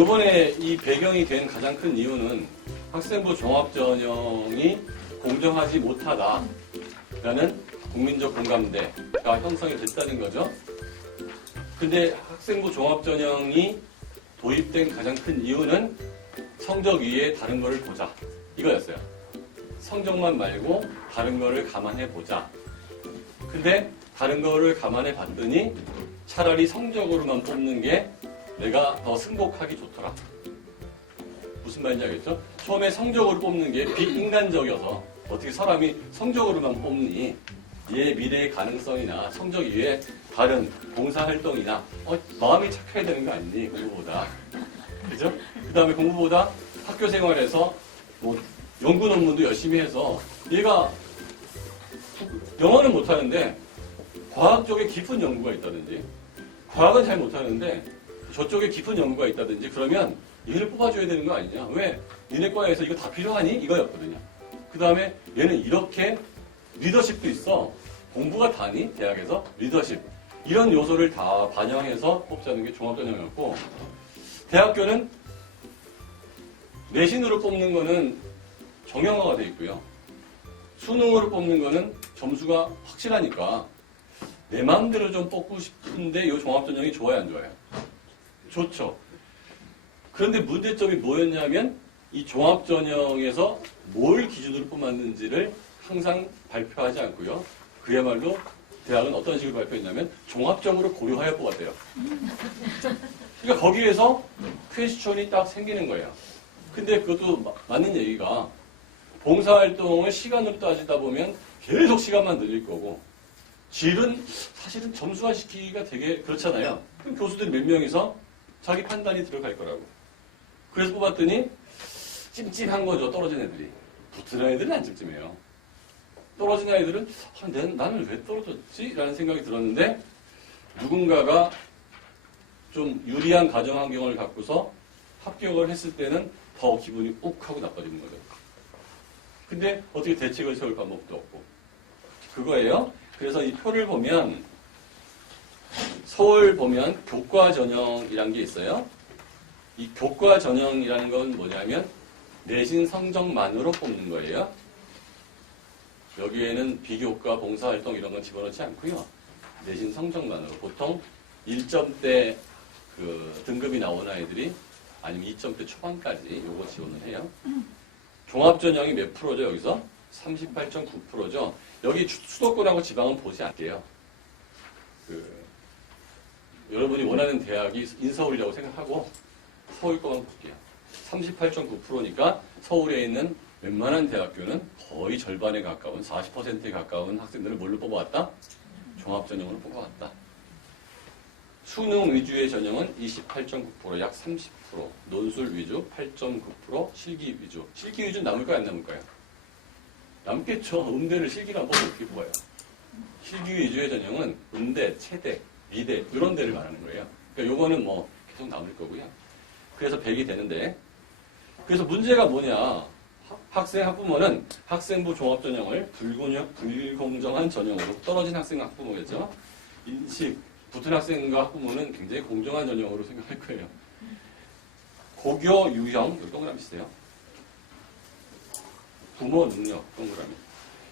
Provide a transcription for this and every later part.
요번에 이 배경이 된 가장 큰 이유는 학생부 종합전형이 공정하지 못하다라는 국민적 공감대가 형성이 됐다는 거죠. 근데 학생부 종합전형이 도입된 가장 큰 이유는 성적 위에 다른 거를 보자. 이거였어요. 성적만 말고 다른 거를 감안해 보자. 근데 다른 거를 감안해 봤더니 차라리 성적으로만 뽑는 게 내가 더 승복하기 좋더라. 무슨 말인지 알겠죠? 처음에 성적으로 뽑는 게 비인간적이어서 어떻게 사람이 성적으로만 뽑니? 얘의 미래의 가능성이나 성적 이외에 다른 봉사활동이나 마음이 착해야 되는 거 아니니? 공부보다. 그죠? 그 다음에 공부보다 학교 생활에서 뭐 연구 논문도 열심히 해서 얘가 영어는 못하는데 과학 쪽에 깊은 연구가 있다든지 과학은 잘 못하는데 저쪽에 깊은 연구가 있다든지 그러면 얘를 뽑아줘야 되는 거 아니냐. 왜? 니네 과에서 이거 다 필요하니? 이거였거든요. 그 다음에 얘는 이렇게 리더십도 있어. 공부가 다니? 대학에서 리더십. 이런 요소를 다 반영해서 뽑자는 게 종합전형이었고 대학교는 내신으로 뽑는 거는 정형화가 돼 있고요. 수능으로 뽑는 거는 점수가 확실하니까 내 마음대로 좀 뽑고 싶은데 이 종합전형이 좋아요, 안 좋아요? 좋죠. 그런데 문제점이 뭐였냐면 이 종합전형에서 뭘 기준으로 뽑았는지를 항상 발표하지 않고요. 그야말로 대학은 어떤 식으로 발표했냐면 종합적으로 고려하여 뽑았대요. 그러니까 거기에서 퀘스천이 딱 생기는 거예요. 근데 그것도 맞는 얘기가 봉사활동을 시간으로 따지다 보면 계속 시간만 늘릴 거고 질은 사실은 점수화 시키기가 되게 그렇잖아요. 그럼 교수들이 몇 명이서 자기 판단이 들어갈 거라고. 그래서 뽑았더니 찜찜한 거죠. 떨어진 애들이. 붙은 애들은 안 찜찜해요. 떨어진 아이들은 나는 왜 떨어졌지? 라는 생각이 들었는데 누군가가 좀 유리한 가정 환경을 갖고서 합격을 했을 때는 더 기분이 욱 하고 나빠지는 거죠. 근데 어떻게 대책을 세울 방법도 없고. 그거예요. 그래서 이 표를 보면 서울 보면 교과 전형이라는 게 있어요. 이 교과 전형이라는 건 뭐냐면 내신 성적만으로 뽑는 거예요. 여기에는 비교과, 봉사활동 이런 건 집어넣지 않고요. 내신 성적만으로. 보통 1점대 그 등급이 나온 아이들이 아니면 2점대 초반까지 요거 지원을 해요. 종합전형이 몇 프로죠, 여기서? 38.9%죠. 여기 수도권하고 지방은 보지 않게요. 여러분이 원하는 대학이 인서울이라고 생각하고 서울 거만 볼게요. 38.9%니까 서울에 있는 웬만한 대학교는 거의 절반에 가까운 40%에 가까운 학생들을 뭘로 뽑아왔다? 종합전형으로 뽑아왔다. 수능 위주의 전형은 28.9%, 약 30%, 논술 위주 8.9%, 실기 위주. 실기 위주는 남을까요, 안 남을까요? 남겠죠. 음대를 실기를 안 뽑으면 어떻게 뽑아요? 실기 위주의 전형은 음대, 체대, 미대 이런 데를 말하는 거예요. 그러니까 요거는 뭐 계속 남을 거고요. 그래서 100이 되는데 그래서 문제가 뭐냐. 학생 학부모는 학생부 종합전형을 불공정한 전형으로 떨어진 학생 학부모겠죠. 인식, 붙은 학생과 학부모는 굉장히 공정한 전형으로 생각할 거예요. 고교 유형, 여기 동그라미 있어요. 부모 능력, 동그라미.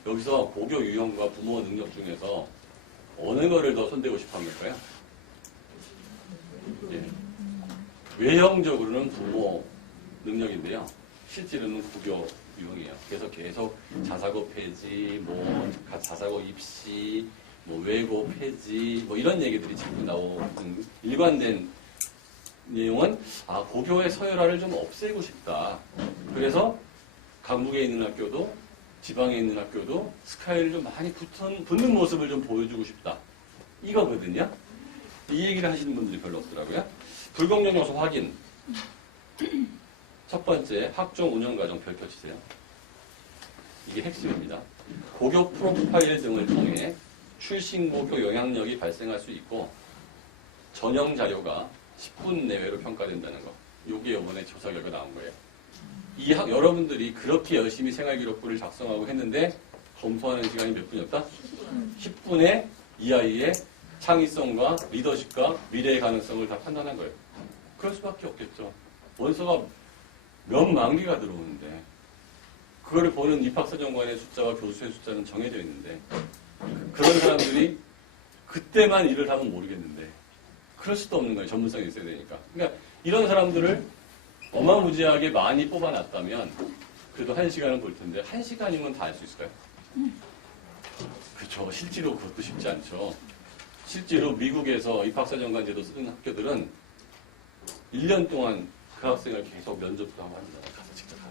여기서 고교 유형과 부모 능력 중에서 어느 거를 더 손대고 싶어 합니까요? 예. 외형적으로는 부모 능력인데요. 실제로는 고교 유형이에요. 그래서 계속 자사고 폐지, 뭐 자사고 입시, 뭐 외고 폐지, 뭐 이런 얘기들이 자꾸 나오는 일관된 내용은 고교의 서열화를 좀 없애고 싶다. 그래서 강북에 있는 학교도 지방에 있는 학교도 스카이를 좀 많이 붙는 모습을 좀 보여주고 싶다. 이거거든요. 이 얘기를 하시는 분들이 별로 없더라고요. 불공정 요소 확인. 첫 번째, 학종 운영과정 별표 치세요. 이게 핵심입니다. 고교 프로파일 등을 통해 출신 고교 영향력이 발생할 수 있고 전형 자료가 10분 내외로 평가된다는 거. 이게 이번에 조사 결과 나온 거예요. 여러분들이 그렇게 열심히 생활기록부를 작성하고 했는데 검토하는 시간이 몇 분이었다? 10분에 이 아이의 창의성과 리더십과 미래의 가능성을 다 판단한 거예요. 그럴 수밖에 없겠죠. 원서가 몇만 개가 들어오는데 그거를 보는 입학사정관의 숫자와 교수의 숫자는 정해져 있는데 그런 사람들이 그때만 일을 하면 모르겠는데 그럴 수도 없는 거예요. 전문성이 있어야 되니까. 그러니까 이런 사람들을 어마무지하게 많이 뽑아놨다면 그래도 1시간은 볼 텐데 1시간이면 다 할 수 있을까요? 그렇죠. 실제로 그것도 쉽지 않죠. 실제로 미국에서 입학사정관 제도 쓰는 학교들은 1년 동안 그 학생을 계속 면접도 하고 합니다. 가서 직접 가서.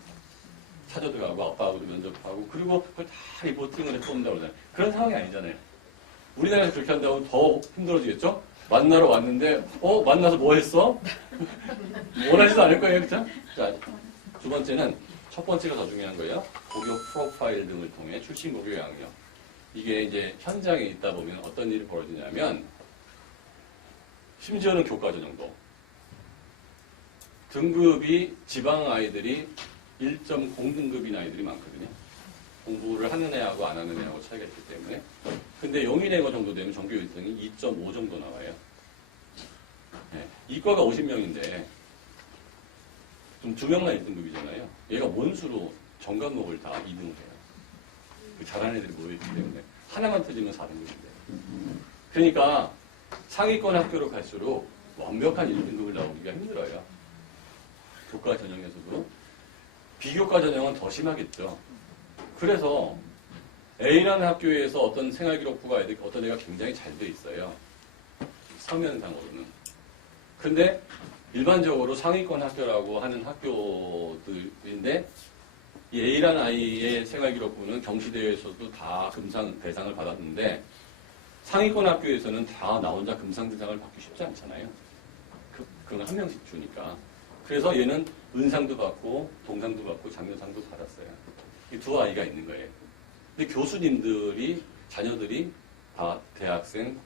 찾아도 가고 아빠하고도 면접하고 그리고 그걸 다 리포팅을 해서 뽑는다고 그러잖아요. 그런 상황이 아니잖아요. 우리나라에서 그렇게 한다고 더 힘들어지겠죠? 만나러 왔는데 만나서 뭐 했어? 원하지도 않을 거예요. 그렇죠? 자, 두 번째는 첫 번째가 더 중요한 거예요. 고교 프로파일 등을 통해 출신 고교 양력. 이게 이제 현장에 있다 보면 어떤 일이 벌어지냐면 심지어는 교과전형도 등급이 지방 아이들이 1.0등급인 아이들이 많거든요. 공부를 하는 애하고 안 하는 애하고 차이가 있기 때문에. 근데 영인행어 정도 되면 전교 1등이 2.5 정도 나와요. 네. 이과가 50명인데 좀 2명만 1등급이잖아요. 얘가 원수로 전 과목을 다 2등을 해요. 그 잘하는 애들이 모여있기 때문에 하나만 터지면 4등급인데. 그러니까 상위권 학교로 갈수록 완벽한 1등급을 나오기가 힘들어요. 교과 전형에서도. 비교과 전형은 더 심하겠죠. 그래서 A라는 학교에서 어떤 생활기록부가 어떤 애가 굉장히 잘 돼 있어요. 서면상으로는. 근데 일반적으로 상위권 학교라고 하는 학교들인데 이 A라는 아이의 생활기록부는 경시대회에서도 다 대상을 받았는데 상위권 학교에서는 다 나 혼자 대상을 받기 쉽지 않잖아요. 그건 한 명씩 주니까. 그래서 얘는 은상도 받고 동상도 받고 장려상도 받았어요. 이 두 아이가 있는 거예요. 근데 교수님들이 자녀들이 다 대학생,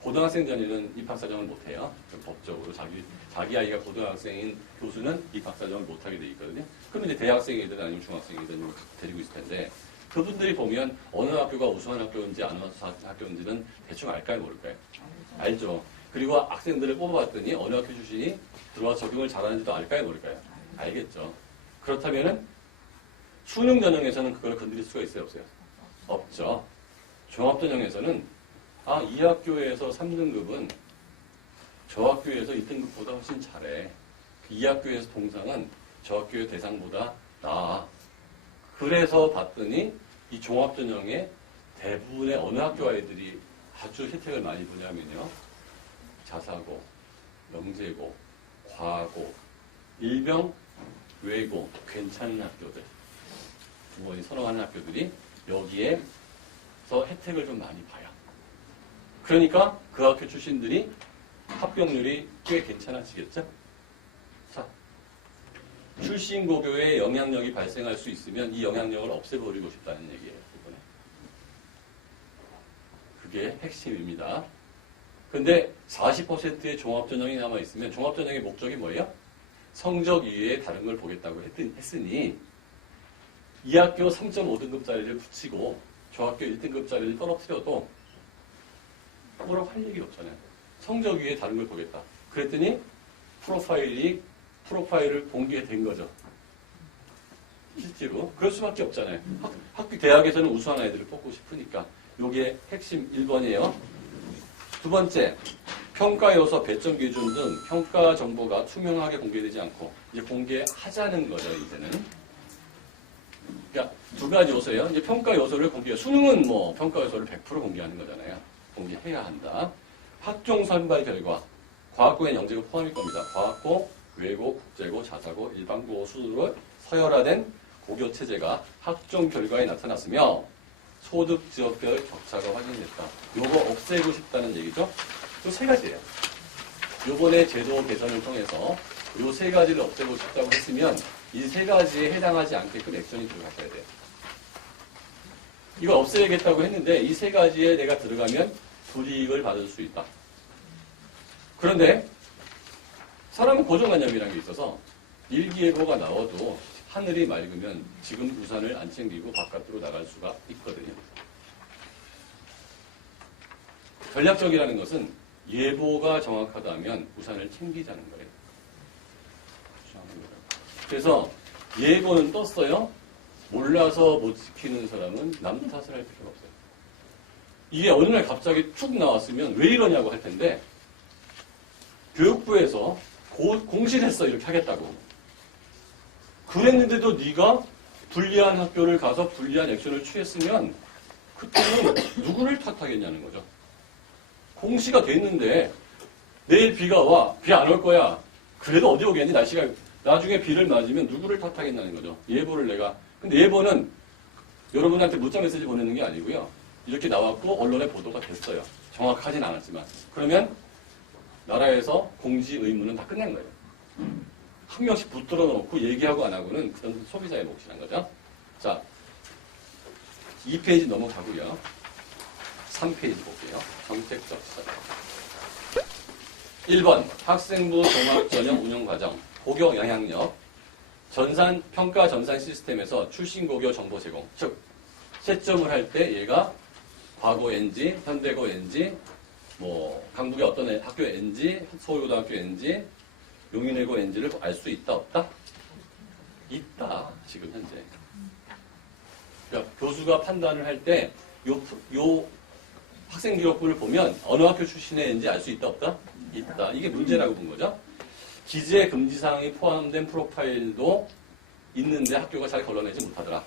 고등학생 자녀는 입학사정을 못해요. 법적으로 자기 아이가 고등학생인 교수는 입학사정을 못하게 돼 있거든요. 그럼 이제 대학생이든 아니면 중학생이든 데리고 있을 텐데 그분들이 보면 어느 학교가 우수한 학교인지 안 우수한 학교인지는 대충 알까요, 모를까요? 알죠. 그리고 학생들을 뽑아봤더니 어느 학교 출신이 들어와서 적용을 잘하는지도 알까요, 모를까요? 알겠죠. 그렇다면은 수능 전형에서는 그걸 건드릴 수가 있어요, 없어요? 없죠. 종합 전형에서는 이 학교에서 3등급은 저 학교에서 2등급보다 훨씬 잘해. 이 학교에서 동상은 저 학교의 대상보다 나아. 그래서 봤더니 이 종합 전형에 대부분의 어느 학교 아이들이 아주 혜택을 많이 보냐면요. 자사고, 영재고, 과고, 일병, 외고, 괜찮은 학교들. 부모님이 선호하는 학교들이 여기에서 혜택을 좀 많이 봐요. 그러니까 그 학교 출신들이 합격률이 꽤 괜찮아지겠죠? 자, 출신 고교에 영향력이 발생할 수 있으면 이 영향력을 없애버리고 싶다는 얘기예요. 이번에. 그게 핵심입니다. 근데 40%의 종합전형이 남아있으면 종합전형의 목적이 뭐예요? 성적 이외에 다른 걸 보겠다고 했으니 이 학교 3.5등급짜리를 붙이고 저 학교 1등급짜리를 떨어뜨려도 뭐라고 할 얘기 없잖아요. 성적 위에 다른 걸 보겠다. 그랬더니 프로파일을 공개된 거죠. 실제로. 그럴 수밖에 없잖아요. 대학에서는 우수한 아이들을 뽑고 싶으니까. 요게 핵심 1번이에요. 두 번째, 평가 요소, 배점 기준 등 평가 정보가 투명하게 공개되지 않고 이제 공개하자는 거죠, 이제는. 그러니까 두 가지 요소예요. 이제 평가 요소를 공개해요. 수능은 뭐 평가 요소를 100% 공개하는 거잖아요. 공개해야 한다. 학종 선발 결과, 과학고엔 영재고 포함일 겁니다. 과학고, 외고, 국제고, 자사고, 일반고 순으로 서열화된 고교 체제가 학종 결과에 나타났으며 소득 지역별 격차가 확인됐다. 요거 없애고 싶다는 얘기죠. 요 세 가지예요. 요번에 제도 개선을 통해서 요 세 가지를 없애고 싶다고 했으면 이 세 가지에 해당하지 않게끔 액션이 들어갔어야 돼요. 이걸 없애야겠다고 했는데 이 세 가지에 내가 들어가면 불이익을 받을 수 있다. 그런데 사람은 고정관념이라는 게 있어서 일기예보가 나와도 하늘이 맑으면 지금 우산을 안 챙기고 바깥으로 나갈 수가 있거든요. 전략적이라는 것은 예보가 정확하다면 우산을 챙기자는 거예요. 그래서 예고는 떴어요. 몰라서 못 지키는 사람은 남 탓을 할 필요가 없어요. 이게 어느 날 갑자기 툭 나왔으면 왜 이러냐고 할 텐데 교육부에서 공시했어 이렇게 하겠다고. 그랬는데도 네가 불리한 학교를 가서 불리한 액션을 취했으면 그때는 누구를 탓하겠냐는 거죠. 공시가 됐는데 내일 비가 와. 비 안 올 거야. 그래도 어디 오겠니? 날씨가 나중에 비를 맞으면 누구를 탓하겠냐는 거죠. 예보를 내가. 근데 예보는 여러분한테 문자 메시지 보내는 게 아니고요. 이렇게 나왔고 언론에 보도가 됐어요. 정확하진 않았지만. 그러면 나라에서 공지 의무는 다 끝낸 거예요. 한 명씩 붙들어 놓고 얘기하고 안 하고는 그건 소비자의 몫이란 거죠. 자, 2페이지 넘어가고요. 3페이지 볼게요. 정책적 시작. 1번 학생부 종합전형 운영과정 고교 영향력 평가 전산 시스템에서 출신 고교 정보 제공. 즉 채점을 할 때 얘가 과거인지 현대고인지 강북의 어떤 학교인지 서울고등학교인지 용인외고인지를 알 수 있다 없다? 있다. 지금 현재. 그러니까 교수가 판단을 할 때 요 학생 기록부를 보면 어느 학교 출신인지 알 수 있다 없다? 있다. 이게 문제라고 본 거죠. 기재 금지사항이 포함된 프로파일도 있는데 학교가 잘 걸러내지 못하더라.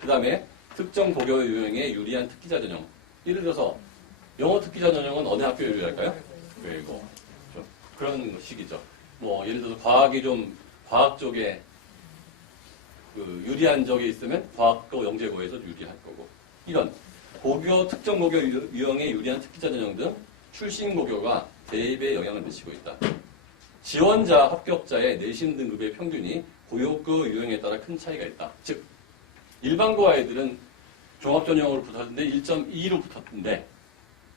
그 다음에 특정 고교 유형에 유리한 특기자 전형. 예를 들어서 영어 특기자 전형은 어느 학교에 유리할까요? 외고. 그런 식이죠. 예를 들어서 과학 쪽에 유리한 적이 있으면 과학고 영재고에서 유리할 거고. 이런 특정 고교 유형에 유리한 특기자 전형 등 출신 고교가 대입에 영향을 미치고 있다. 지원자 합격자의 내신 등급의 평균이 고교 유형에 따라 큰 차이가 있다. 즉 일반고 아이들은 종합전형으로 붙었는데 1.2로 붙었는데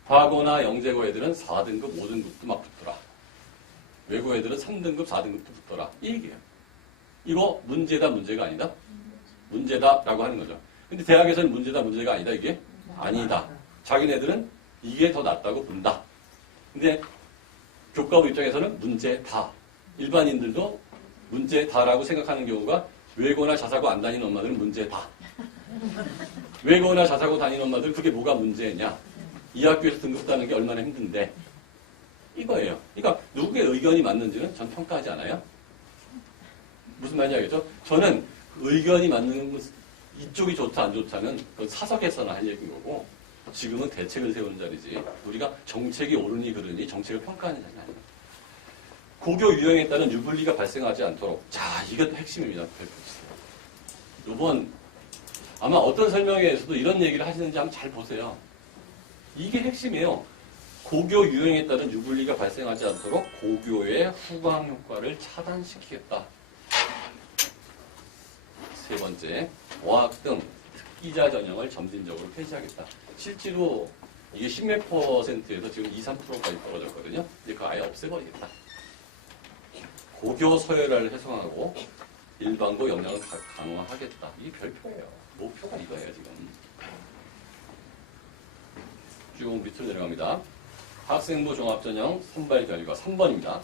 과거나 영재고 애들은 4등급, 5등급도 막 붙더라. 외고 애들은 3등급, 4등급도 붙더라. 이 얘기예요. 이거 문제다, 문제가 아니다? 문제다라고 하는 거죠. 근데 대학에서는 문제다, 문제가 아니다. 이게 아니다. 자기네들은 이게 더 낫다고 본다. 근데 교과부 입장에서는 문제다. 일반인들도 문제다라고 생각하는 경우가 외고나 자사고 안 다니는 엄마들은 문제다. 외고나 자사고 다니는 엄마들 그게 뭐가 문제냐. 이 학교에서 등급 따는 게 얼마나 힘든데. 이거예요. 그러니까 누구의 의견이 맞는지는 전 평가하지 않아요. 무슨 말인지 알겠죠? 저는 의견이 맞는 이쪽이 좋다 안 좋다는 그건 사석에서나 할 얘기인 거고 지금은 대책을 세우는 자리지 우리가 정책이 옳으니 그르니 정책을 평가하는 자리는 아니에요. 고교 유형에 따른 유불리가 발생하지 않도록 자 이것도 핵심입니다. 이번 아마 어떤 설명회에서도 이런 얘기를 하시는지 한번 잘 보세요. 이게 핵심이에요. 고교 유형에 따른 유불리가 발생하지 않도록 고교의 후광 효과를 차단시키겠다. 세 번째, 어학 등 특기자 전형을 점진적으로 폐지하겠다. 실제로 이게 10몇 %에서 지금 2, 3%까지 떨어졌거든요. 근데 그거 아예 없애버리겠다. 고교 서열화를 해소하고 일반고 역량을 강화하겠다. 이게 별표예요. 목표가 이거예요, 지금. 쭉 밑으로 내려갑니다. 학생부 종합전형 선발 결과 3번입니다.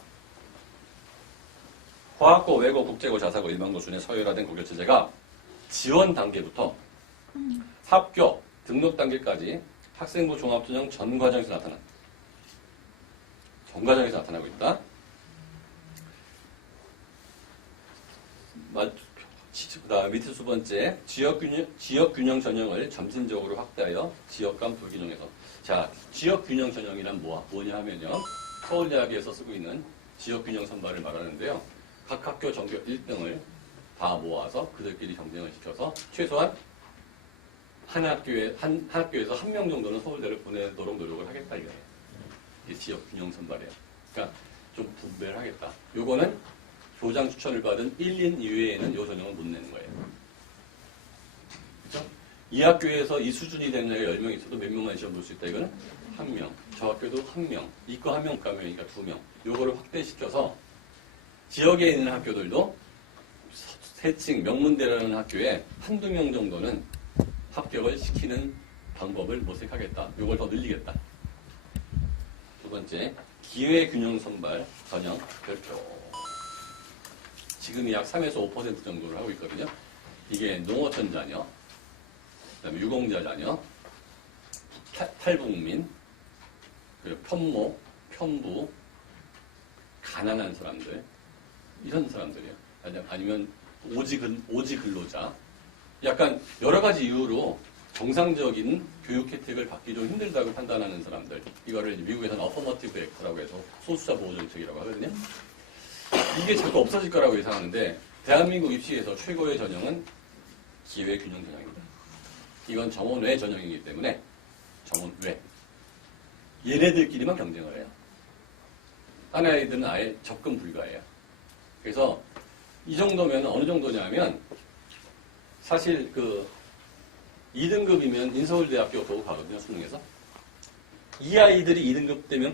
과학고, 외고, 국제고, 자사고, 일반고 순의 서열화된 고교 체제가 지원 단계부터 합격, 등록 단계까지 학생부 종합전형 전 과정에서 나타나고 있다. 밑에 두 번째, 지역균형 전형을 점진적으로 확대하여 지역 간 불균형에서. 자, 지역균형 전형이란 뭐냐 하면요. 서울대학에서 쓰고 있는 지역균형 선발을 말하는데요. 각 학교 전교 1등을 다 모아서 그들끼리 경쟁을 시켜서 최소한 한 학교에서 한 명 정도는 서울대를 보내도록 노력을 하겠다 이거예요. 이게 지역균형 선발이에요. 그러니까 좀 분배를 하겠다. 요거는 교장 추천을 받은 1인 이외에는 요 전형을 못 내는 거예요. 그렇죠? 이 학교에서 이 수준이 되는 애가 10명 있어도 몇 명만 시험 볼 수 있다. 이거는 1명. 저 학교도 1명. 이과 1명, 이과 1명이니까 2명. 요거를 확대시켜서 지역에 있는 학교들도 세칭 명문대라는 학교에 한두 명 정도는 합격을 시키는 방법을 모색하겠다. 요걸 더 늘리겠다. 두 번째, 기회균형 선발 전형 별표. 지금이 약 3에서 5% 정도를 하고 있거든요. 이게 농어촌 자녀, 그다음에 유공자 자녀, 탈북민, 그리고 편모, 편부, 가난한 사람들, 이런 사람들이에요. 아니면 오지 근로자. 약간 여러 가지 이유로 정상적인 교육 혜택을 받기 좀 힘들다고 판단하는 사람들. 이거를 미국에서는 어퍼머티브 액트라고 해서 소수자 보호 정책이라고 하거든요. 이게 자꾸 없어질 거라고 예상하는데 대한민국 입시에서 최고의 전형은 기회균형 전형입니다. 이건 정원외 전형이기 때문에 정원외. 얘네들끼리만 경쟁을 해요. 딴 아이들은 아예 접근 불가해요. 그래서 이 정도면 어느 정도냐면 사실 그 2등급이면 인서울대학교 보고 가거든요. 수능에서. 이 아이들이 2등급 되면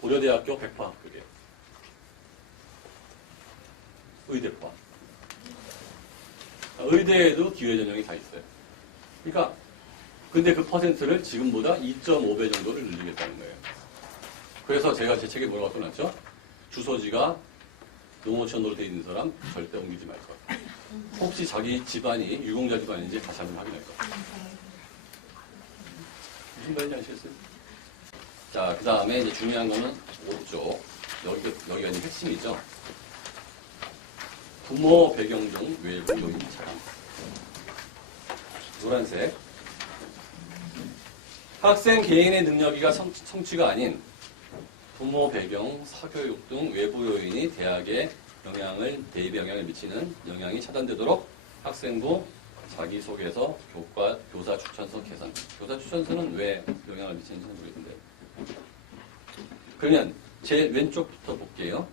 고려대학교 100% 합격이에요. 의대 포함. 의대에도 기회전형이 다 있어요. 그러니까 근데 그 퍼센트를 지금보다 2.5배 정도를 늘리겠다는 거예요. 그래서 제가 제 책에 뭐라고 써놨죠? 주소지가 농어촌으로 돼 있는 사람 절대 옮기지 말 것. 혹시 자기 집안이 유공자 집안인지 다시 한번 확인할 것. 무슨 말인지 아시겠어요? 자, 그 다음에 이제 중요한 거는 오른쪽. 여기가 이제 핵심이죠. 부모 배경 등 외부 요인 차감. 노란색. 학생 개인의 능력이가 성취가 아닌 부모 배경, 사교육 등 외부 요인이 대입에 영향을 미치는 영향이 차단되도록 학생부 자기소개서, 교사 추천서 개선. 교사 추천서는 왜 영향을 미치는지 모르겠는데. 그러면 제 왼쪽부터 볼게요.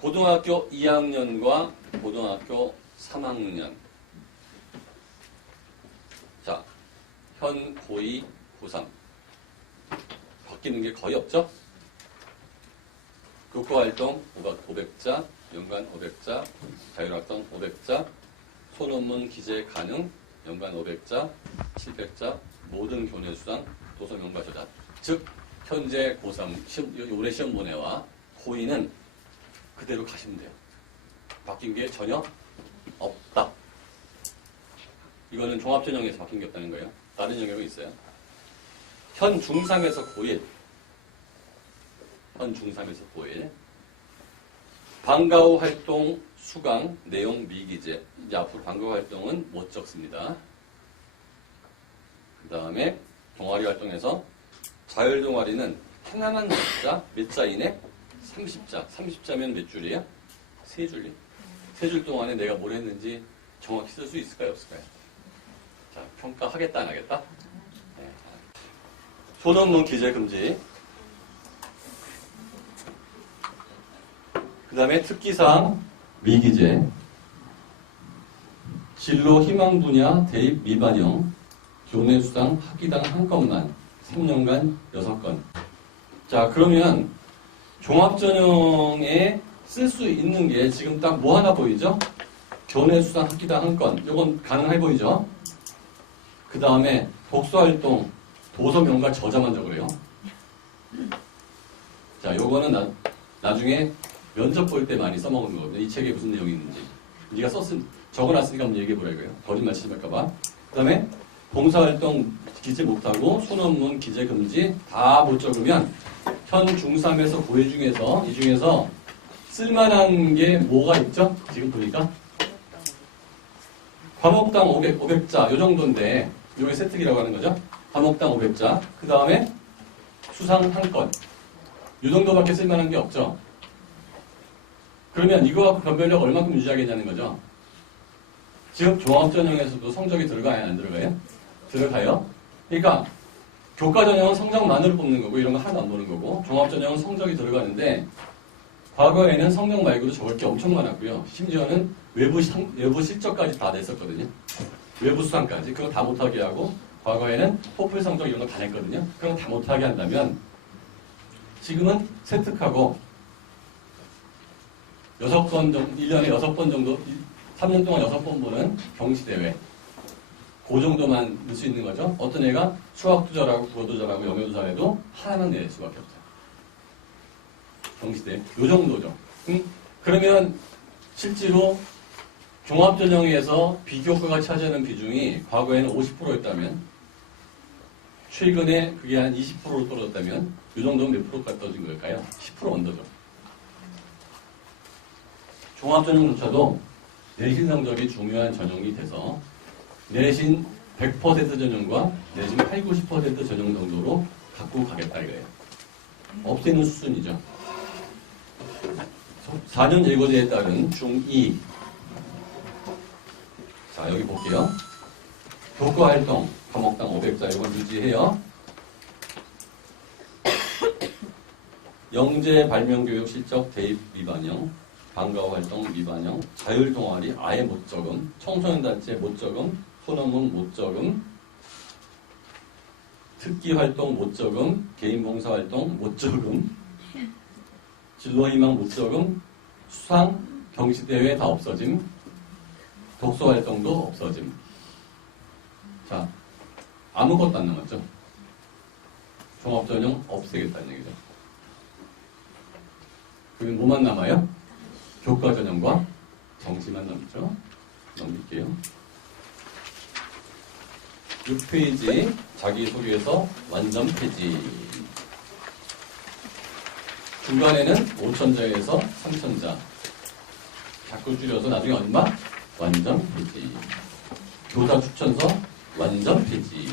고등학교 2학년과 고등학교 3학년. 자, 현 고2, 고3. 바뀌는 게 거의 없죠? 교과활동 500자, 연간 500자, 자율학당 500자, 소논문 기재 가능, 연간 500자, 700자, 모든 교내 수상, 도서 명과 저자. 즉, 현재 고3, 올해 시험 보내와 고2는 그대로 가시면 돼요. 바뀐 게 전혀 없다. 이거는 종합전형에서 바뀐 게 없다는 거예요. 다른 영역이 있어요. 현 중3에서 고1. 현 중3에서 고1. 방과 후 활동 수강 내용 미기재. 이제 앞으로 방과 후 활동은 못 적습니다. 그 다음에 동아리 활동에서 자율 동아리는 편안한 몇 자 이내? 30자. 30자면 몇 줄이에요? 3줄이에요. 3줄 동안에 내가 뭘 했는지 정확히 쓸 수 있을까요? 없을까요? 자, 평가하겠다, 안 하겠다? 네. 소논문 기재 금지. 그 다음에 특기사항 미기재. 진로 희망 분야 대입 미반영. 교내 수당 학기당 한 건만. 3년간 6건. 자, 그러면 종합전형에 쓸 수 있는 게 지금 딱 뭐 하나 보이죠? 교내 수당 학기당 한 건. 이건 가능해 보이죠? 그 다음에 독서활동, 도서 명과 저자만 적으래요. 자, 요거는 나중에 면접 볼 때 많이 써먹은 거거든요. 이 책에 무슨 내용이 있는지. 네가 적어놨으니까 한번 얘기해보라 이거예요. 거짓말 치지 말까봐. 그 다음에 봉사활동 기재 못하고 소논문 기재 금지 다 못 적으면 현 중3에서 고1 중에서 이 중에서 쓸만한 게 뭐가 있죠? 지금 보니까 과목당 500자 요 정도인데 요게 세특이라고 하는 거죠. 과목당 500자 그 다음에 수상 한 건 요 정도밖에 쓸만한 게 없죠. 그러면 이거 갖고 변별력 얼마큼 유지하겠냐는 거죠. 지금 종합전형에서도 성적이 들어가요? 안 들어가요? 들어가요. 그러니까 교과전형은 성적만으로 뽑는 거고 이런 거 하나도 안 보는 거고 종합전형은 성적이 들어가는데 과거에는 성적 말고도 적을 게 엄청 많았고요. 심지어는 외부 실적까지 다 냈었거든요. 외부 수상까지. 그거 다 못하게 하고 과거에는 포플 성적 이런 거 다 냈거든요. 그런 거 다 못하게 한다면 지금은 세특하고 6번 정도, 1년에 6번 정도 3년 동안 6번 보는 경시대회. 그 정도만 넣을 수 있는 거죠. 어떤 애가 수학도 잘하고 국어도 잘하고 영어도 잘해도 하나는 낼 수밖에 없어요. 경시대회. 요 정도죠. 그러면 실제로 종합전형에서 비교과가 차지하는 비중이 과거에는 50%였다면 최근에 그게 한 20%로 떨어졌다면 이 정도면 몇 프로가 떨어진 걸까요? 10% 언더죠. 종합전형조차도 내신 성적이 중요한 전형이 돼서 내신 100% 전형과 내신 80, 90% 전형 정도로 갖고 가겠다 이거예요. 없애는 수준이죠. 4년 예고제에 따른 중2. 자, 여기 볼게요. 교과활동, 과목당 500자 이걸 유지해요. 영재 발명교육 실적 대입 미반영, 방과후 활동 미반영, 자율 동아리 아예 못 적음, 청소년 단체 못 적음, 소논문 못 적음, 특기 활동 못 적음, 개인 봉사 활동 못 적음, 진로 희망 못 적음, 수상 경시 대회 다 없어짐, 독서 활동도 없어짐. 자, 아무것도 안 남았죠. 종합전형 없애겠다는 얘기죠. 그러면 뭐만 남아요? 교과전형과 정시만 남죠. 넘길게요. 6페이지 자기소개서 완전 페이지. 중간에는 5,000자에서 3,000자. 자꾸 줄여서 나중에 얼마? 완전 페이지. 교사 추천서 완전 페이지.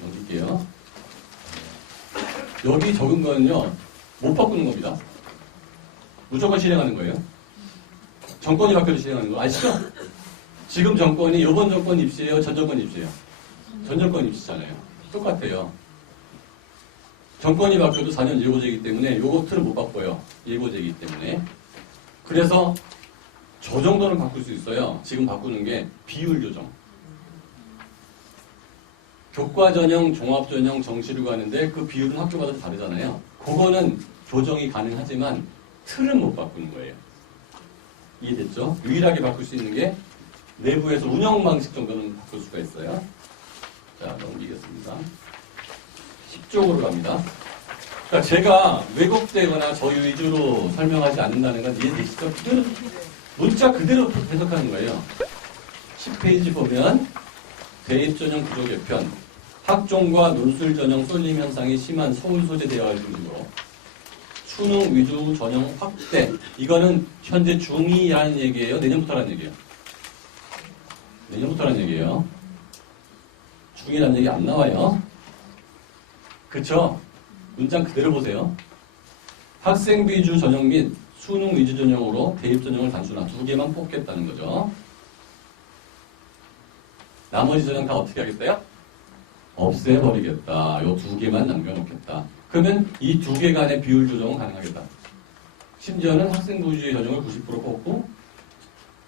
넘길게요. 여기 적은 거는요, 못 바꾸는 겁니다. 무조건 실행하는 거예요. 정권이 바뀌어도 실행하는 거 아시죠? 지금 정권이 이번 정권 입시예요? 전 정권 입시예요? 전 정권 입시잖아요. 똑같아요. 정권이 바뀌어도 4년 예고제이기 때문에 요거트는 못 바꿔요. 예고제이기 때문에. 그래서 저 정도는 바꿀 수 있어요. 지금 바꾸는 게 비율 조정. 교과전형, 종합전형, 정시를 가는데 그 비율은 학교마다 다르잖아요. 그거는 조정이 가능하지만 틀은 못 바꾸는 거예요. 이해됐죠? 유일하게 바꿀 수 있는 게 내부에서 운영 방식 정도는 바꿀 수가 있어요. 자, 넘기겠습니다. 10쪽으로 갑니다. 그러니까 제가 왜곡되거나 저희 위주로 설명하지 않는다는 건 이해되시죠? 문자 그대로 해석하는 거예요. 10페이지 보면 대입전형 구조 개편, 학종과 논술 전형 쏠림 현상이 심한 서울 소재 대화를 중심으로 수능 위주 전형 확대. 이거는 현재 중2라는 얘기예요? 내년부터라는 얘기예요? 내년부터라는 얘기예요. 중2라는 얘기 안 나와요. 그쵸? 문장 그대로 보세요. 학생 위주 전형 및 수능 위주 전형으로 대입 전형을 단순화. 2개만 뽑겠다는 거죠. 나머지 전형 다 어떻게 하겠어요? 없애버리겠다. 요 2개만 남겨놓겠다. 그러면 이 2개 간의 비율 조정은 가능하겠다. 심지어는 학생부 위주의 전형을 90% 뽑고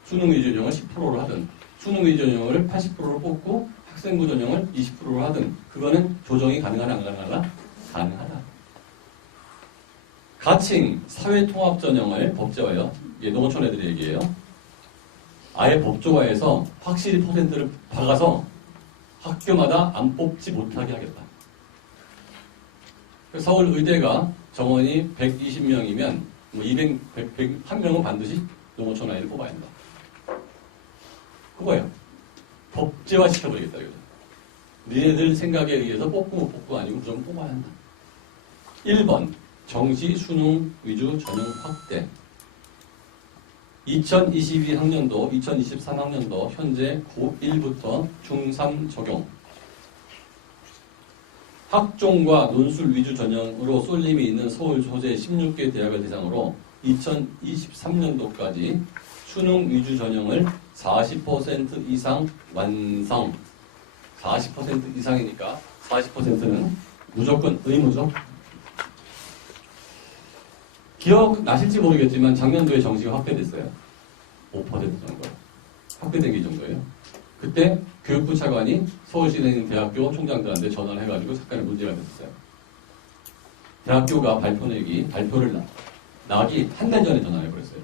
수능 위주 전형을 10%로 하든 수능 위주 전형을 80%로 뽑고 학생부 전형을 20%로 하든 그거는 조정이 가능하나 안 가능하나? 가능하다. 가칭 사회통합 전형을 법제화요. 이게 농어촌 애들의 얘기예요. 아예 법조화해서 확실히 퍼센트를 박아서 학교마다 안 뽑지 못하게 하겠다. 서울 의대가 정원이 120명이면 뭐 101명은 반드시 농어촌 아이를 뽑아야 한다. 그거예요. 법제화 시켜버리겠다. 이거죠. 니네들 생각에 의해서 뽑고 못 뽑고 아니고 무조건 뽑아야 한다. 1번 정시 수능 위주 전형 확대. 2022학년도, 2023학년도 현재 고1부터 중3 적용. 학종과 논술 위주 전형으로 쏠림이 있는 서울 소재 16개 대학을 대상으로 2023년도까지 수능 위주 전형을 40% 이상 완성. 40% 이상이니까 40%는 무조건 의무죠. 기억나실지 모르겠지만 작년도에 정시가 확대됐어요. 5% 정도. 확대된 게 이 정도예요. 그때 교육부 차관이 서울시에 있는 대학교 총장들한테 전화를 해가지고 잠깐 문제가 됐었어요. 대학교가 발표를 나기 한 달 전에 전화를 해버렸어요.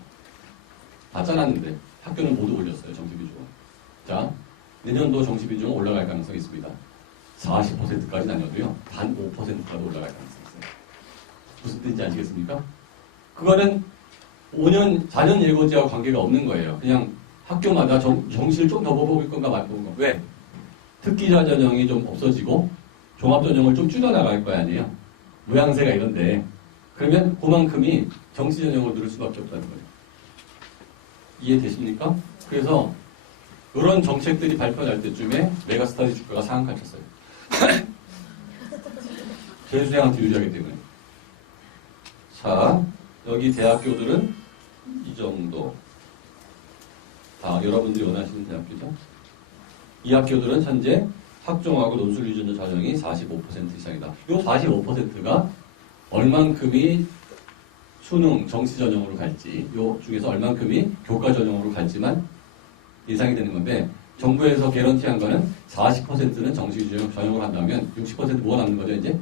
다 짜놨는데 학교는 모두 올렸어요. 정시비중. 자, 내년도 정시비중은 올라갈 가능성이 있습니다. 40%까지는 아니어도요. 단 5%까지 올라갈 가능성이 있어요. 무슨 뜻인지 아시겠습니까? 그거는 5년, 4년 예고제와 관계가 없는 거예요. 그냥 학교마다 정시를 좀 더 뽑을 건가 말 건가. 왜? 특기자 전형이 좀 없어지고 종합 전형을 좀 줄여나갈 거 아니에요. 모양새가 이런데. 그러면 그만큼이 정시 전형을 누를 수밖에 없다는 거예요. 이해되십니까? 그래서 이런 정책들이 발표날 때쯤에 메가스터디 주가가 상한가 쳤어요. 재수생한테 유리하기 때문에. 자, 여기 대학교들은 이 정도. 다 여러분들이 원하시는 대학교죠. 이 학교들은 현재 학종하고 논술 위주 전형이 45% 이상이다. 이 45%가 얼만큼이 수능 정시 전형으로 갈지, 요 중에서 얼만큼이 교과 전형으로 갈지만 예상이 되는 건데, 정부에서 개런티한 거는 40%는 정시 위주 전형으로 한다면 60% 뭐가 남는 거죠, 이제?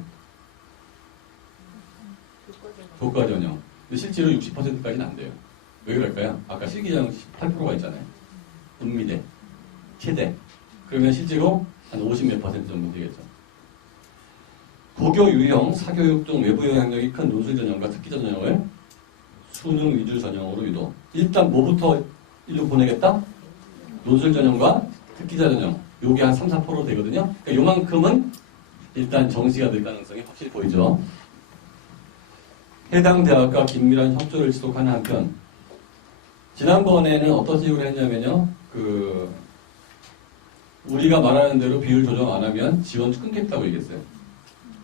교과 전형. 근데 실제로 60%까지는 안 돼요. 왜 그럴까요? 아까 실기전형 18%가 있잖아요. 음미대, 체대. 그러면 실제로 한 50몇 % 정도 되겠죠. 고교 유형, 사교육 등 외부 영향력이 큰 논술 전형과 특기자 전형을 수능 위주 전형으로 유도. 일단 뭐부터 일로 보내겠다? 논술 전형과 특기자 전형. 요게 한 3, 4% 되거든요. 그러니까 요만큼은 일단 정시가 될 가능성이 확실히 보이죠. 해당 대학과 긴밀한 협조를 지속하는 한편, 지난번에는 어떤 식으로 했냐면요. 우리가 말하는 대로 비율 조정 안 하면 지원 끊겠다고 얘기했어요.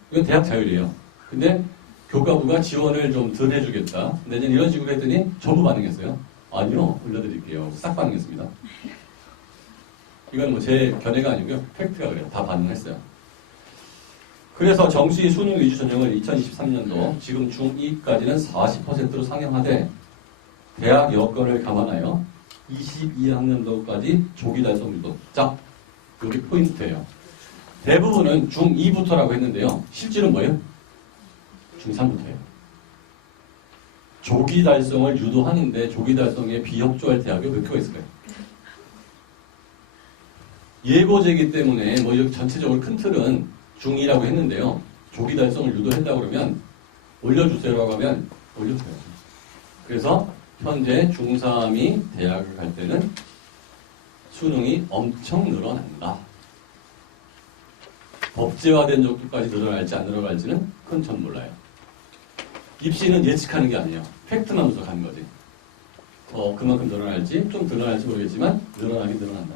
이건 대학 자율이에요. 근데 교과부가 지원을 좀 덜 해주겠다. 근데 이제 이런 식으로 했더니 전부 반응했어요. 아니요, 올려드릴게요. 싹 반응했습니다. 이건 뭐 제 견해가 아니고요. 팩트가 그래요. 다 반응했어요. 그래서 정시 수능 위주 전형을 2023년도 지금 중2까지는 40%로 상향하되 대학 여건을 감안하여 22학년도까지 조기 달성 유도. 자, 여기 포인트예요. 대부분은 중2부터라고 했는데요. 실제로 뭐예요? 중3부터예요. 조기 달성을 유도하는데 조기 달성에 비협조할 대학이 몇 개가 있을까요? 예고제이기 때문에 뭐 전체적으로 큰 틀은 중2라고 했는데요. 조기 달성을 유도했다 그러면 올려주세요라고 하면 올려주세요. 그래서 현재 중3이 대학을 갈 때는 수능이 엄청 늘어난다. 법제화된 정도까지 늘어날지 안 늘어날지는 그건 전 몰라요. 입시는 예측하는 게 아니에요. 팩트만 분석하는 거지. 그만큼 늘어날지 좀 늘어날지 모르겠지만 늘어나긴 늘어난다.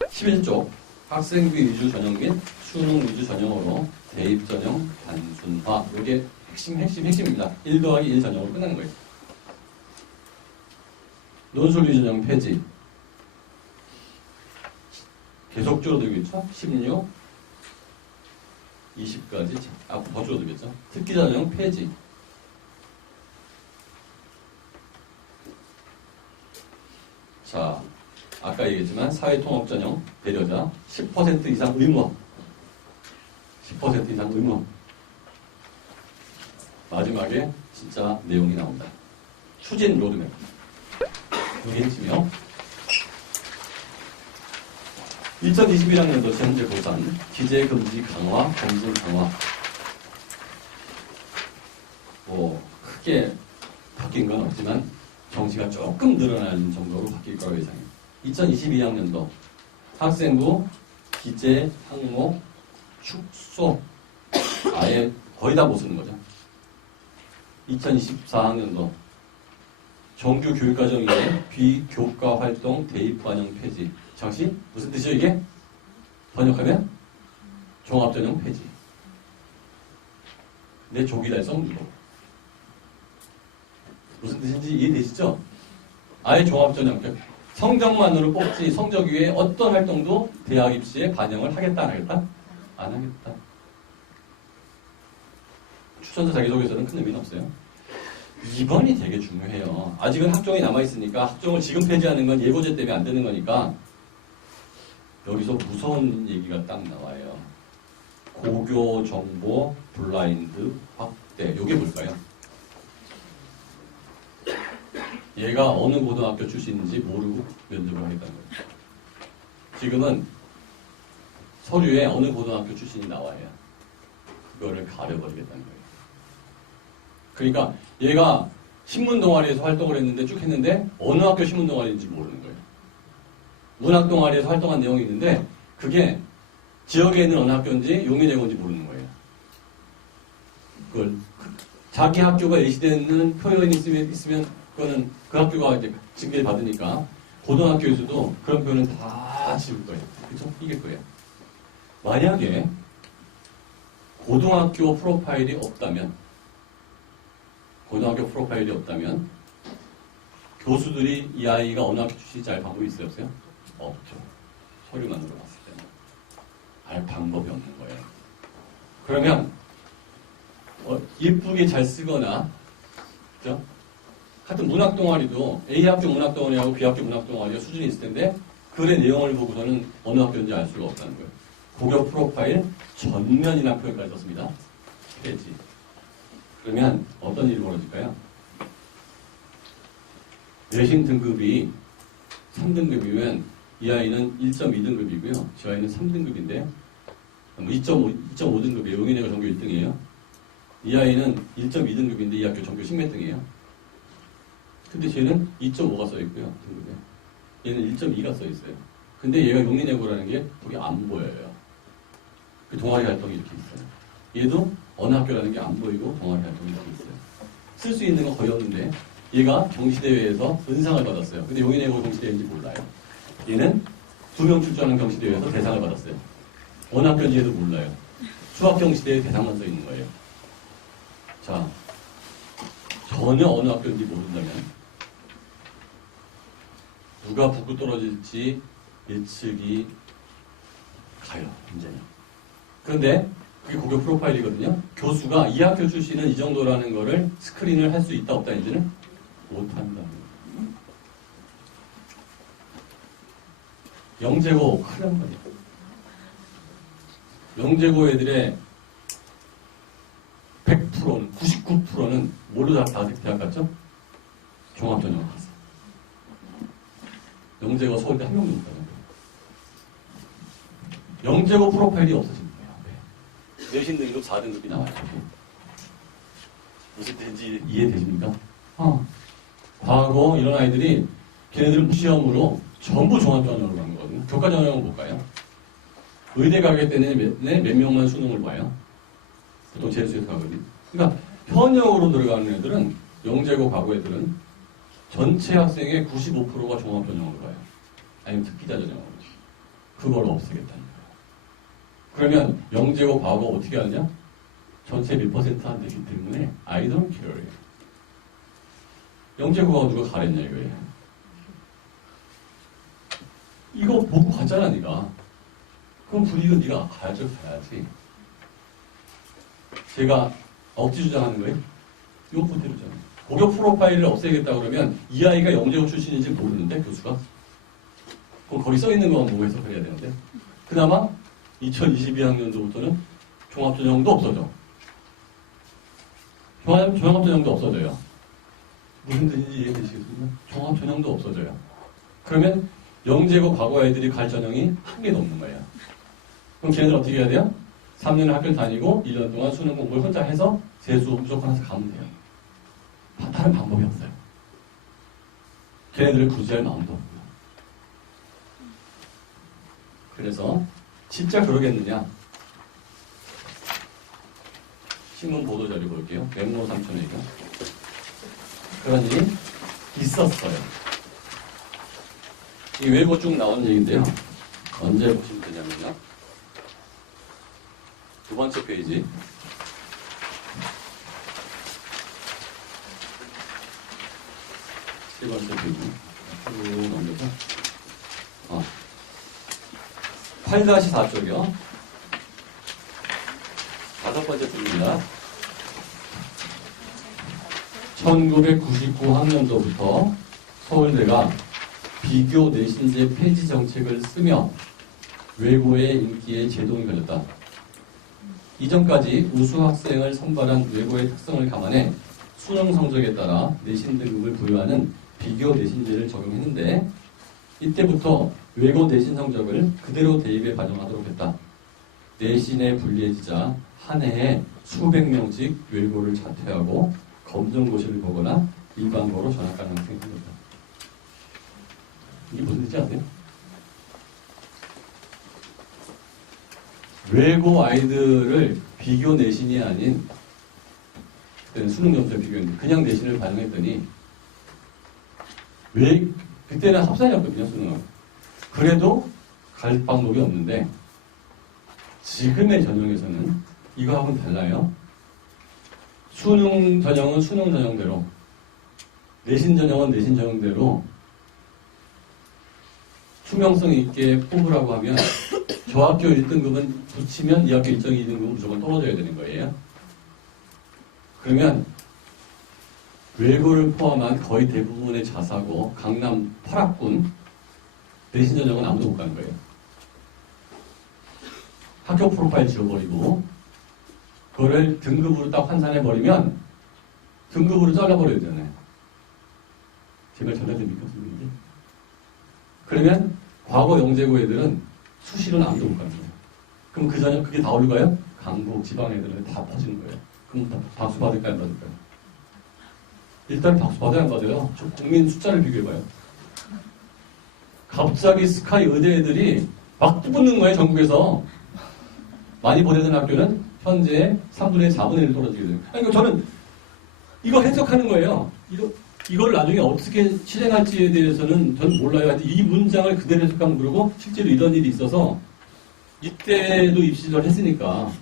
11조 학생비 위주 전형 및 수능 위주 전형으로 대입 전형 단순화. 이게 핵심입니다. 1 더하기 1 전형으로 끝나는 거예요. 논술 위주 전형 폐지. 계속 줄어들고 있죠? 16, 20까지. 앞으로 더 줄어들겠죠? 특기자 전형 폐지. 자, 아까 얘기했지만 사회통합 전형 배려자 10% 이상 의무. 10% 이상 의무. 마지막에 진짜 내용이 나온다. 추진 로드맵. 이게 핵심이요. 2021학년도 현재 고산 기재 금지 강화, 검증 강화. 뭐 크게 바뀐 건 없지만 정시가 조금 늘어나는 정도로 바뀔 거라고 예상해요. 2022학년도 학생부 기재 항목 축소 아예 거의 다 못 쓰는 거죠. 2024학년도 정규 교육과정 이외 비교과 활동 대입 반영 폐지. 잠시 무슨 뜻이죠 이게? 번역하면 종합전형 폐지. 내 조기 달성 유도. 무슨 뜻인지 이해되시죠? 아예 종합전형. 성적만으로 뽑지 성적 위에 어떤 활동도 대학 입시에 반영을 하겠다 안 하겠다? 안 하겠다. 추천서 자기소개서는 큰 의미는 없어요. 2번이 되게 중요해요. 아직은 학종이 남아있으니까 학종을 지금 폐지하는 건 예고제 때문에 안 되는 거니까 여기서 무서운 얘기가 딱 나와요. 고교 정보 블라인드 확대. 이게 뭘까요? 얘가 어느 고등학교 출신인지 모르고 면접을 하겠다는 거예요. 지금은 서류에 어느 고등학교 출신이 나와야 그거를 가려버리겠다는 거예요. 그러니까 얘가 신문 동아리에서 활동을 했는데 쭉 했는데 어느 학교 신문 동아리인지 모르는 거예요. 문학 동아리에서 활동한 내용이 있는데 그게 지역에 있는 어느 학교인지 용인외고인지 모르는 거예요. 그걸 자기 학교가 예시되는 표현이 있으면 그거는 그 학교가 이제 징계를 받으니까 고등학교에서도 그런 표현은 다 지울 거예요. 그렇죠? 이길 거예요. 만약에 고등학교 프로파일이 없다면 교수들이 이 아이가 어느 학교 출신인지 알 방법이 있어요? 없어요? 없죠. 서류만으로 봤을 때는 알 방법이 없는 거예요. 그러면 예쁘게 잘 쓰거나, 그죠? 같은 문학 동아리도 A 학교 문학 동아리하고 B 학교 문학 동아리가 수준이 있을 텐데 글의 내용을 보고서는 어느 학교인지 알 수가 없다는 거예요. 고교 프로파일 전면이라는 표현까지 썼습니다. 페이지. 그러면 어떤 일이 벌어질까요? 내신 등급이 3등급이면 이 아이는 1.2등급이고요. 저 아이는 3등급인데 2.5등급이에요. 용인외고 전교 1등이에요. 이 아이는 1.2등급인데 이 학교 전교 10몇등이에요. 근데 쟤는 2.5가 써있고요. 등급에. 얘는 1.2가 써있어요. 근데 얘가 용인외고라는 게 거기 안 보여요. 그 동아리 활동이 이렇게 있어요. 얘도 어느 학교라는 게 안 보이고 동아리 활동이 이렇게 있어요. 쓸 수 있는 건 거의 없는데 얘가 경시대회에서 은상을 받았어요. 근데 용인외고 경시대회인지 몰라요. 얘는 2명 출전하는 경시대회에서 대상을 받았어요. 어느 학교인지도 몰라요. 수학경시대회 대상만 써 있는 거예요. 자, 전혀 어느 학교인지 모른다면 누가 붙고 떨어질지 예측이 가요, 문제는. 그런데 그게 고교 프로파일이거든요. 교수가 이 학교 출신은 이 정도라는 거를 스크린을 할 수 있다 없다 이제는 못한다. 영재고 큰일 난 거예요. 영재고 애들의 100%는 99%는 뭘로 다 대학 갔죠? 종합전형 갔어요. 영재고 서울대 한 명도 못 가요. 영재고 프로파일이 없어진 거예요. 내신 등급 4등급이 나와요. 무슨 뜻인지 이해되십니까? 과거 이런 아이들이 걔네들은 시험으로 전부 종합전형으로 간 거거든요. 교과전형은 못 가요. 의대 가게 때는 몇 명만 수능을 봐요. 보통 재수에서 가거든요. 그러니까 현역으로 들어가는 애들은 영재고 과거 애들은 전체 학생의 95%가 종합전형으로 가요. 아니면 특기자 전형으로. 그걸 없애겠다는 거예요. 그러면 영재고 과거 어떻게 하느냐? 전체 몇 퍼센트 안 되기 때문에 I don't care. 영재고 과거 누가 가랬냐 이거예요. 이거 보고 갔잖아 네가. 그럼 분위기가 네가 가야지. 제가 억지 주장하는 거예요? 이거 그대로잖아요. 고교 프로파일을 없애겠다 그러면 이 아이가 영재고 출신인지 모르는데 교수가? 그럼 거기 써 있는 건 보고 해석을 해야 되는데 그나마 2022학년도부터는 종합전형도 없어져. 종합전형도 없어져요. 무슨 뜻인지 이해되시겠습니까? 종합전형도 없어져요. 그러면 영재고 과거 애들이 갈 전형이 한 개도 없는 거예요. 그럼 걔네들 어떻게 해야 돼요? 3년을 학교를 다니고 1년 동안 수능 공부를 혼자 해서 재수 무조건 해서 가면 돼요. 다른 방법이 없어요. 걔네들을 구제할 마음도 없고요. 그래서 진짜 그러겠느냐? 신문 보도자료 볼게요. 맹로 삼촌에게 그런 일이 있었어요. 이 외고 쭉 나온 얘기인데요. 언제 보시면 되냐면요. 두 번째 페이지. 세 번째 페이지. 쭉 넘겨서. 8-4쪽이요. 다섯 번째 줄입니다. 1999학년도부터 서울대가 비교 내신제 폐지 정책을 쓰며 외고의 인기에 제동이 걸렸다. 이전까지 우수 학생을 선발한 외고의 특성을 감안해 수능 성적에 따라 내신 등급을 부여하는 비교 내신제를 적용했는데 이때부터 외고 내신 성적을 그대로 대입에 반영하도록 했다. 내신에 불리해지자 한 해에 수백 명씩 외고를 자퇴하고 검정고시를 보거나 일반고로 전학 가능성이 생깁니다. 이게 무슨 뜻인지 아세요? 외고 아이들을 비교 내신이 아닌, 그때는 수능 점수에 비교했는데 그냥 내신을 반영했더니 그때는 합산이었거든요, 수능은. 그래도 갈 방법이 없는데 지금의 전형에서는 이거하고는 달라요. 수능 전형은 수능 전형대로, 내신 전형은 내신 전형대로 투명성 있게 뽑으라고 하면 저 학교 1등급은 붙이면 이 학교 1.2등급은 무조건 떨어져야 되는 거예요. 그러면 외고를 포함한 거의 대부분의 자사고 강남 8학군 내신 전형은 아무도 못 가는 거예요. 학교 프로파일 지워버리고 그거를 등급으로 딱 환산해버리면 등급으로 잘라버려야 되잖아요. 제발 전달됩니까? 그러면 과거 영재고 애들은 수시로는 아무도 못 가는 거예요. 그럼 그 전혀 그게 다 어디로 가요? 강북, 지방 애들은 다 퍼지는 거예요. 그럼 박수 받을까요? 안 받을까요? 일단 박수 받아야 안 받아요. 저 국민 숫자를 비교해봐요. 갑자기 스카이 의대 애들이 막 붙는 거예요, 전국에서. 많이 보내던 학교는 현재 3분의 4분의 1 떨어지게 돼요. 그러니까 저는 이거 해석하는 거예요. 이걸 나중에 어떻게 실행할지에 대해서는 저는 몰라요. 이 문장을 그대로 해석하면 그러고 실제로 이런 일이 있어서 이때도 입시를 했으니까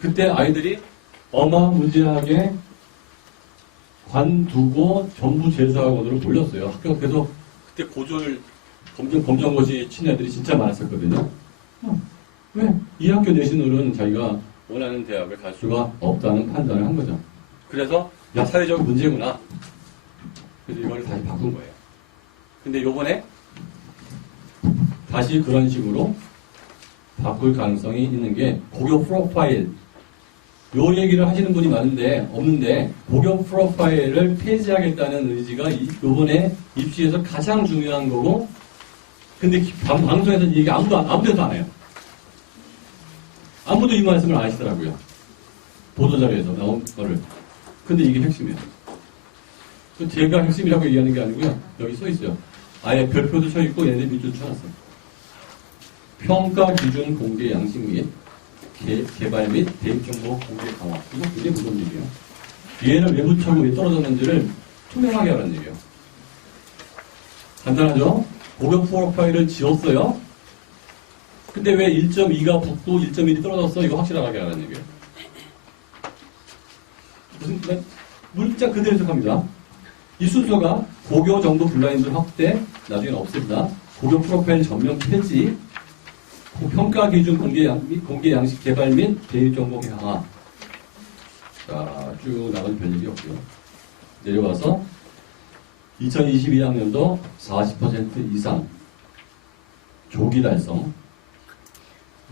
그때 아이들이 어마무지하게 관두고 전부 재수학원으로 몰렸어요. 학교가 계속 그때 고졸 검정고시 친 애들이 진짜 많았었거든요. 왜? 이 학교 내신으로는 자기가 원하는 대학을 갈 수가 없다는 판단을 한 거죠. 그래서 야, 사회적 문제구나. 그래서 이걸 다시 바꾼 거예요. 근데 요번에 다시 그런 식으로 바꿀 가능성이 있는 게 고교 프로파일. 요 얘기를 하시는 분이 많은데 없는데 고교 프로파일을 폐지하겠다는 의지가 요번에 입시에서 가장 중요한 거고, 근데 방송에서 이 얘기 아무데도 안 해요. 아무도 이 말씀을 안 하시더라고요. 보도자료에서 나온 거를. 근데 이게 핵심이에요. 제가 핵심이라고 얘기하는 게 아니고요. 여기 써 있어요. 아예 별표도 쳐 있고 얘네 밑줄 쳐놨어요. 평가 기준 공개 양식 및 개발 및 대입 정보 공개 강화. 이거 굉장히 무서운 얘기예요. 얘는 왜 붙여고 왜 떨어졌는지를 투명하게 하라는 얘기예요. 간단하죠? 고교 프로파일을 지웠어요. 근데 왜 1.2가 붙고 1.1이 떨어졌어? 이거 확실하게 하라는 얘기예요. 무슨 문자 그대로 해석합니다. 이 순서가 고교 정보 블라인드 확대, 나중에는 없앱니다. 고교 프로파일 전면 폐지, 평가 기준 공개 양식 개발 및 대입 정보 강화. 자, 쭉 나가는 별일이 없고요. 내려와서 2022학년도 40% 이상 조기 달성,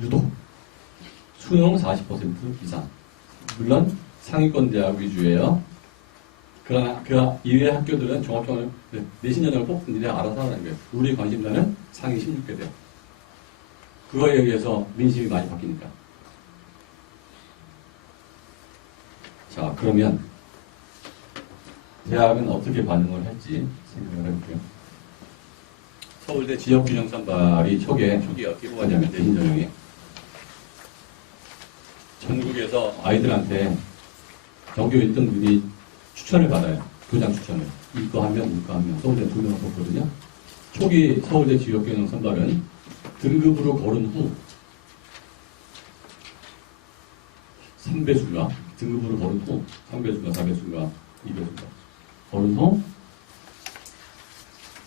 유독 수능 40% 이상. 물론 상위권 대학 위주예요. 그러나 그 이외의 학교들은 종합전형 내신 전형을 뽑든 니네 알아서 하는 거예요. 우리 관심사는 상위 16개 대학. 그거에 의해서 민심이 많이 바뀌니까. 자, 그러면 대학은 어떻게 반응을 할지 생각을 해볼게요. 서울대 지역균형 선발이 초기에 어떻게 뽑았냐면 내신 전형이 전국에서 아이들한테 전교 1등급이 추천을 받아요. 교장 추천을. 이거 하면 서울대 2명을 뽑거든요. 초기 서울대 지역균형 선발은 등급으로 거른 후 3배수가 등급으로 거른 후 3배수가 4배수가 2배수가 거른 후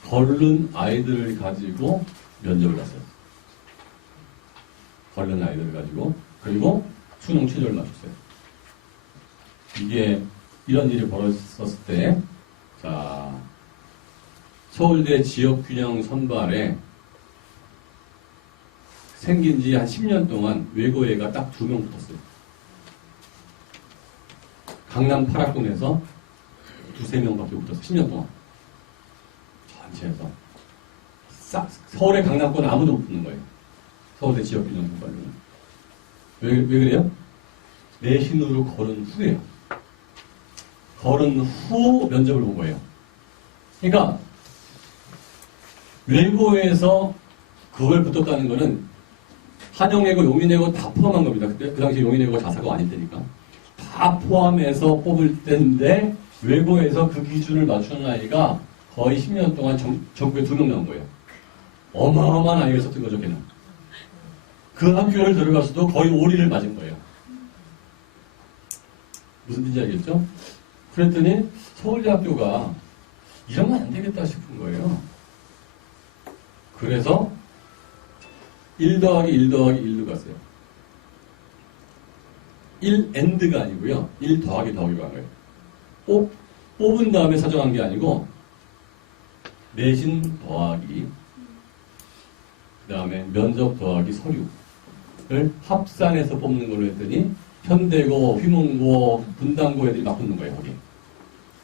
거른 아이들을 가지고 면접을 봤어요. 거른 아이들을 가지고 그리고 수능 최저를 맞췄어요. 이게 이런 일이 벌어졌을 때, 자, 서울대 지역균형 선발에 생긴 지 한 10년 동안 외고애가 딱 2명 붙었어요. 강남 8학군에서 2~3명밖에 붙었어요. 10년 동안. 전체에서. 서울의 강남권은 아무도 못 붙는 거예요. 서울대 지역균형 선발로는. 왜 그래요? 내신으로 거른 후에요. 거른 후 면접을 본 거예요. 그러니까 외고에서 그걸 붙었다는 거는 한영예고, 용인예고 다 포함한 겁니다. 그때 그 당시 용인예고가 자사고가 아닐 테니까 다 포함해서 뽑을 때인데 외고에서 그 기준을 맞추는 아이가 거의 10년 동안 전국에 2명 나온 거예요. 어마어마한 아이가 있었던 거죠, 걔는. 그 학교를 들어가서도 거의 오리를 맞은 거예요. 무슨 뜻인지 알겠죠? 그랬더니 서울대학교가 이러면 안 되겠다 싶은 거예요. 그래서 1 더하기 1 더하기 1로 갔어요. 1&가 아니고요. 1 더하기 더하기로 간 거예요. 뽑은 다음에 사정한 게 아니고 내신 더하기 그 다음에 면접 더하기 서류를 합산해서 뽑는 걸로 했더니 현대고, 휘문고, 분당고 애들이 막 붙는 거예요. 거기.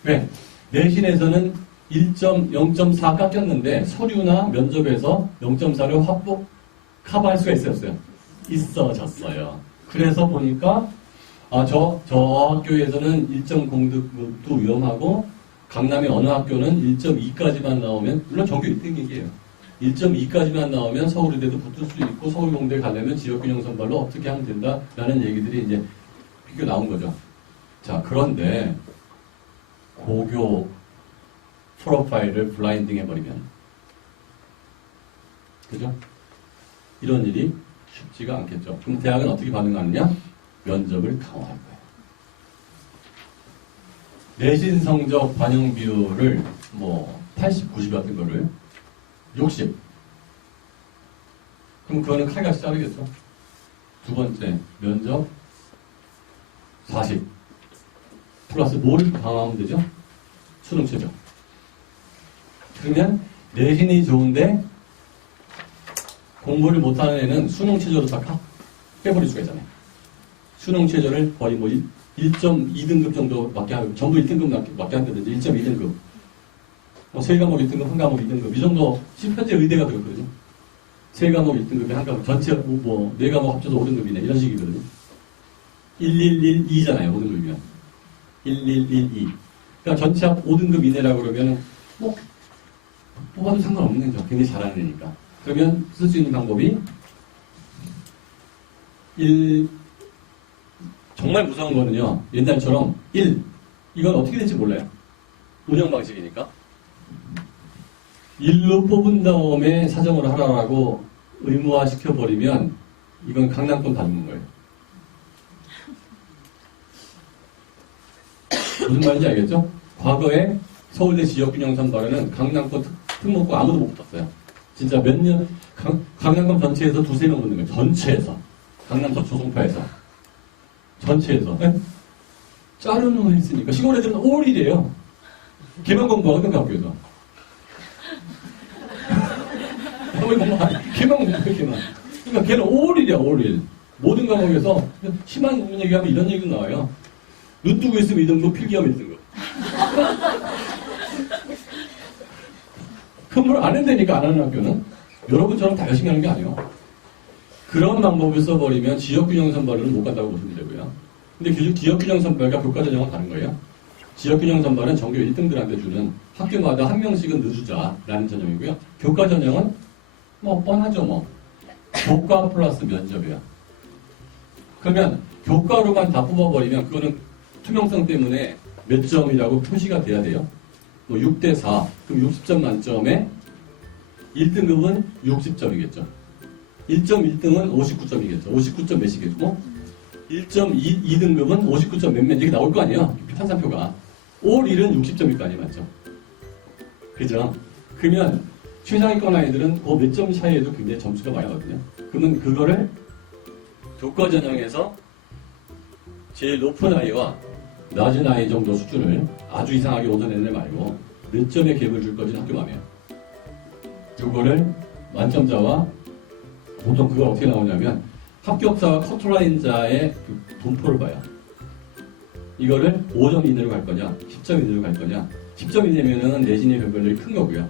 왜? 내신에서는 0.4 깎였는데 서류나 면접에서 0.4를 확보 커버할 수가 있어졌어요. 그래서 보니까 저 학교에서는 1.0등급도 위험하고 강남의 어느 학교는 1.2까지만 나오면 물론 전교 1등이에요. 1.2까지만 나오면 서울의대도 붙을 수 있고 서울공대 가려면 지역균형 선발로 어떻게 하면 된다라는 얘기들이 이제 비교 나온 거죠. 자, 그런데 고교 프로파일을 블라인딩 해버리면 그죠? 이런 일이 쉽지가 않겠죠. 그럼 대학은 어떻게 반응하느냐? 면접을 강화할 거예요. 내신 성적 반영 비율을 80, 90 같은 거를 60. 그럼 그거는 칼같이 자르겠죠. 두 번째 면접 40 플러스 뭐를 강화하면 되죠? 수능 최저. 그러면 내신이 좋은데 공부를 못하는 애는 수능 최저로 다 빼버릴 수가 있잖아요. 수능 최저를 거의 1.2등급 정도밖에 하고 전부 1등급밖에 안 되는데 1.2등급. 세 과목 1등급, 한 과목 2등급. 이 정도 지금 현재 의대가 그렇거든요. 세 과목 1등급에 한 과목 전체 네 과목 합쳐서 5등급이네 이런 식이거든요. 1112잖아요. 5등급이면 1112. 그러니까 전체 합 5등급 이내라고 그러면 뽑아도 상관없는 거죠. 굉장히 잘하는 애니까. 그러면 쓸 수 있는 방법이 정말 무서운 거는요. 옛날처럼 이건 어떻게 될지 몰라요. 운영 방식이니까 1로 뽑은 다음에 사정을 하라고 의무화 시켜버리면 이건 강남권 다 죽는 거예요. 무슨 말인지 알겠죠? 과거에 서울대 지역균형 선발에는 강남권 특목고 아무도 못 붙었어요. 진짜 몇 년, 강남권 전체에서 2-3명 붙는 거예요. 전체에서. 강남서 조성파에서. 전체에서. 네? 자르는 했으니까. 시골 애들은 5월이래요. 개만 공부하거든, 학교에서. 개만 공부해, 개만. 그러니까 걔는 5월이래요, 5월. 모든 과목에서 심한 얘기하면 이런 얘기도 나와요. 눈 뜨고 있으면 2등급, 필기하면 1등급. 근무를 안 한다니까 안 하는 학교는 여러분처럼 다 열심히 하는 게 아니에요. 그런 방법을 써버리면 지역균형 선발은 못 간다고 보시면 되고요. 근데 지역균형 선발과 교과전형은 다른 거예요. 지역균형 선발은 전교 1등들한테 주는 학교마다 한 명씩은 넣어주자라는 전형이고요. 교과전형은 뻔하죠. 교과 플러스 면접이야. 그러면 교과로만 다 뽑아버리면 그거는 투명성 때문에 몇 점이라고 표시가 돼야 돼요. 6대4, 그럼 60점 만점에 1등급은 60점이겠죠. 1.1등은 59점이겠죠. 59점 몇이겠고, 1.2등급은 59점 몇몇 이렇게 나올 거 아니에요. 판사표가. 올 1은 60점일 거 아니에요. 맞죠? 그죠? 그러면 최상위권 아이들은 그 몇 점 차이에도 굉장히 점수가 많이 나거든요. 그러면 그거를 교과전형에서 제일 높은 아이와 낮은 아이 정도 수준을 아주 이상하게 얻어내는 애 말고 몇 점의 갭을 줄 건지 학교 맘이에요. 이거를 만점자와 보통 그걸 어떻게 나오냐면 합격자와 커트라인자의 그 분포를 봐요. 이거를 5점 이내로 갈 거냐 10점 이내로 갈 거냐 10점 이내면은 내신의 변별력이 큰 거고요.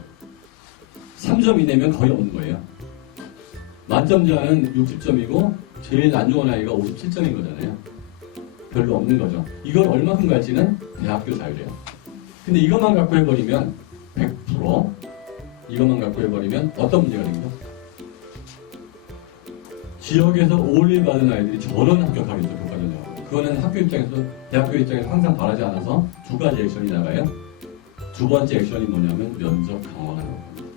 3점 이내면 거의 없는 거예요. 만점자는 60점이고 제일 안 좋은 아이가 57점인 거잖아요. 별로 없는 거죠. 이걸 얼마큼 갈지는 대학교 자율이에요. 근데 이것만 갖고 해버리면 100% 이것만 갖고 해버리면 어떤 문제가 생겨? 지역에서 올릴 받은 아이들이 저런 합격하겠죠, 교과전형으로. 그거는 학교 입장에서, 대학교 입장에서 항상 바라지 않아서 두 가지 액션이 나가요. 두 번째 액션이 뭐냐면 면접 강화하는 겁니다.